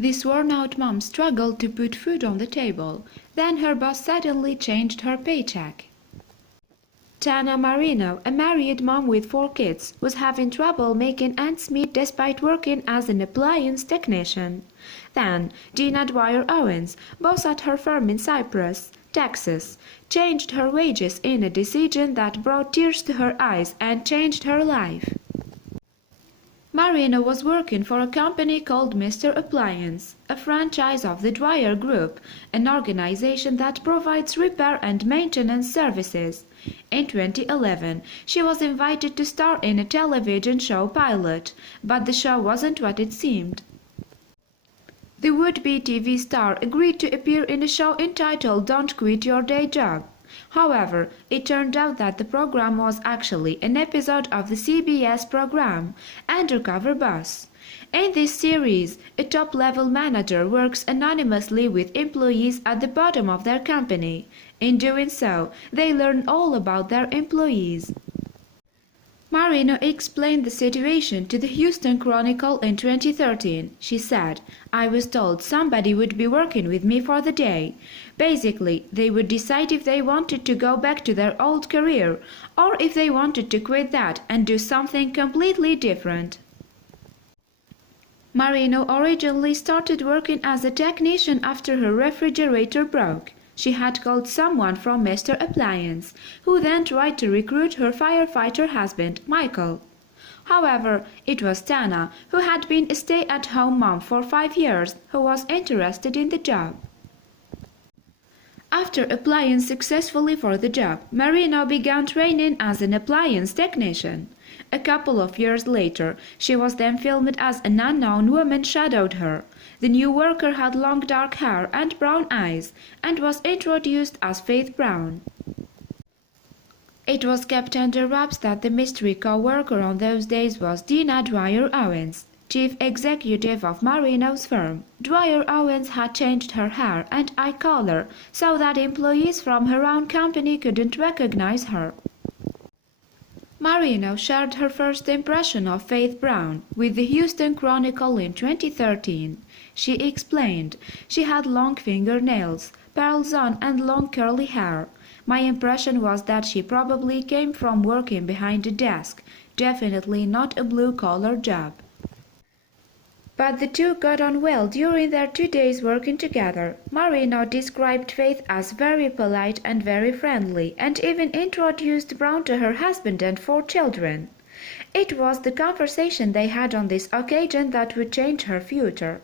This worn-out mom struggled to put food on the table. Then her boss suddenly changed her paycheck. Tanna Marino, a married mom with 4 kids, was having trouble making ends meet despite working as an appliance technician. Then, Dina Dwyer-Owens, boss at her firm in Cypress, Texas, changed her wages in a decision that brought tears to her eyes and changed her life. Marino was working for a company called Mr. Appliance, a franchise of the Dwyer Group, an organization that provides repair and maintenance services. In 2011, she was invited to star in a television show pilot, but the show wasn't what it seemed. The would-be TV star agreed to appear in a show entitled Don't Quit Your Day Job. However, it turned out that the program was actually an episode of the CBS program, Undercover Boss. In this series, a top-level manager works anonymously with employees at the bottom of their company. In doing so, they learn all about their employees. Marino explained the situation to the Houston Chronicle in 2013. She said, "I was told somebody would be working with me for the day. Basically, they would decide if they wanted to go back to their old career or if they wanted to quit that and do something completely different." Marino originally started working as a technician after her refrigerator broke. She had called someone from Mr. Appliance, who then tried to recruit her firefighter husband, Michael. However, it was Tanna, who had been a stay-at-home mom for 5 years, who was interested in the job. After applying successfully for the job, Marino began training as an appliance technician. A couple of years later, she was then filmed as an unknown woman shadowed her. The new worker had long dark hair and brown eyes and was introduced as Faith Brown. It was kept under wraps that the mystery co-worker on those days was Dina Dwyer-Owens, chief executive of Marinos firm. Dwyer-Owens had changed her hair and eye color so that employees from her own company couldn't recognize her. Marino shared her first impression of Faith Brown with the Houston Chronicle in 2013. She explained, "She had long fingernails, pearls on and long curly hair. My impression was that she probably came from working behind a desk, definitely not a blue-collar job." But the two got on well during their 2 days working together. Marino described Faith as very polite and very friendly, and even introduced Brown to her husband and 4 children. It was the conversation they had on this occasion that would change her future.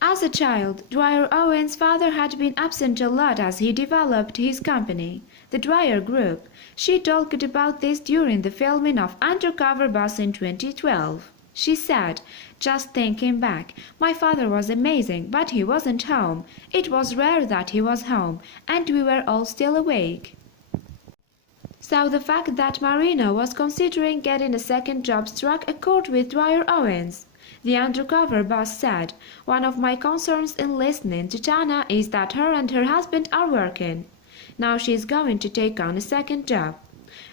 As a child, Dwyer-Owens' father had been absent a lot as he developed his company, the Dwyer Group. She talked about this during the filming of Undercover Boss in 2012. She said, "Just thinking back, my father was amazing, but he wasn't home. It was rare that he was home, and we were all still awake." So the fact that Marino was considering getting a second job struck a chord with Dwyer-Owens. The Undercover Boss said, "One of my concerns in listening to Tanna is that her and her husband are working. Now she's going to take on a second job.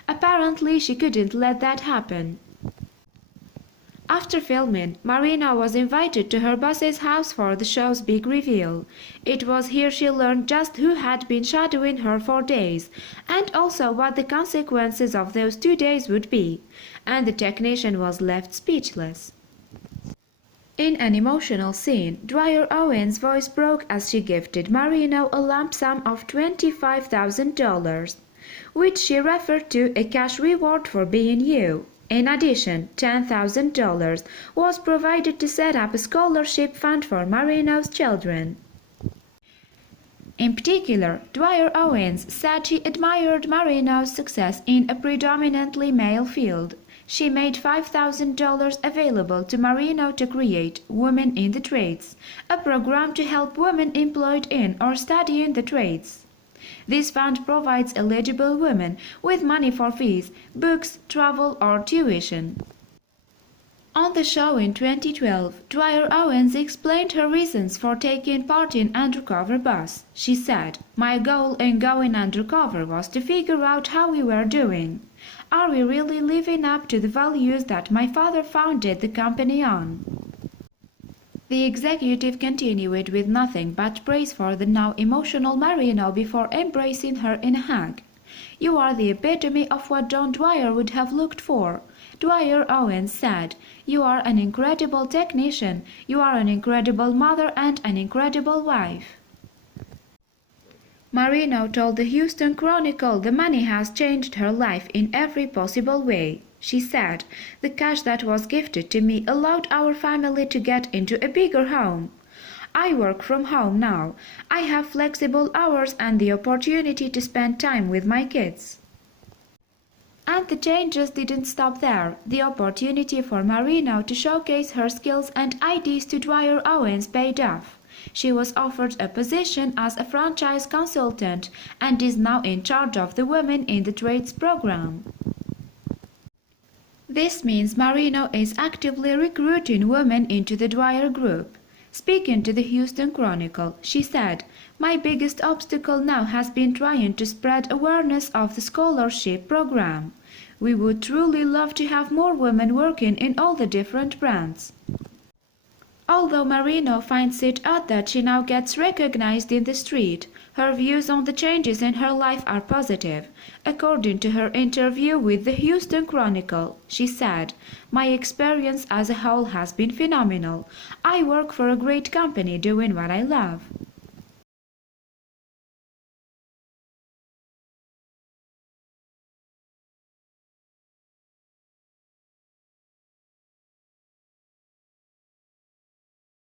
Apparently she couldn't let that happen." After filming, Marino was invited to her boss's house for the show's big reveal. It was here she learned just who had been shadowing her for days, and also what the consequences of those 2 days would be, and the technician was left speechless. In an emotional scene, Dwyer-Owens' voice broke as she gifted Marino a lump sum of $25,000, which she referred to a cash reward for being you. In addition, $10,000 was provided to set up a scholarship fund for Marino's children. In particular, Dwyer-Owens said she admired Marino's success in a predominantly male field. She made $5,000 available to Marino to create Women in the Trades, a program to help women employed in or studying the trades. This fund provides eligible women with money for fees, books, travel, or tuition. On the show in 2012, Dwyer-Owens explained her reasons for taking part in Undercover Boss. She said, "My goal in going undercover was to figure out how we were doing. Are we really living up to the values that my father founded the company on?" The executive continued with nothing but praise for the now emotional Marino before embracing her in a hug. "You are the epitome of what John Dwyer would have looked for," Dwyer-Owens said. "You are an incredible technician, you are an incredible mother and an incredible wife." Marino told the Houston Chronicle the money has changed her life in every possible way. She said, "The cash that was gifted to me allowed our family to get into a bigger home. I work from home now. I have flexible hours and the opportunity to spend time with my kids." And the changes didn't stop there. The opportunity for Marino to showcase her skills and ideas to Dwyer-Owens paid off. She was offered a position as a franchise consultant and is now in charge of the Women in the Trades program. This means Marino is actively recruiting women into the Dwyer Group. Speaking to the Houston Chronicle, she said, "My biggest obstacle now has been trying to spread awareness of the scholarship program. We would truly love to have more women working in all the different brands." Although Marino finds it odd that she now gets recognized in the street, her views on the changes in her life are positive. According to her interview with the Houston Chronicle, she said, "My experience as a whole has been phenomenal. I work for a great company doing what I love."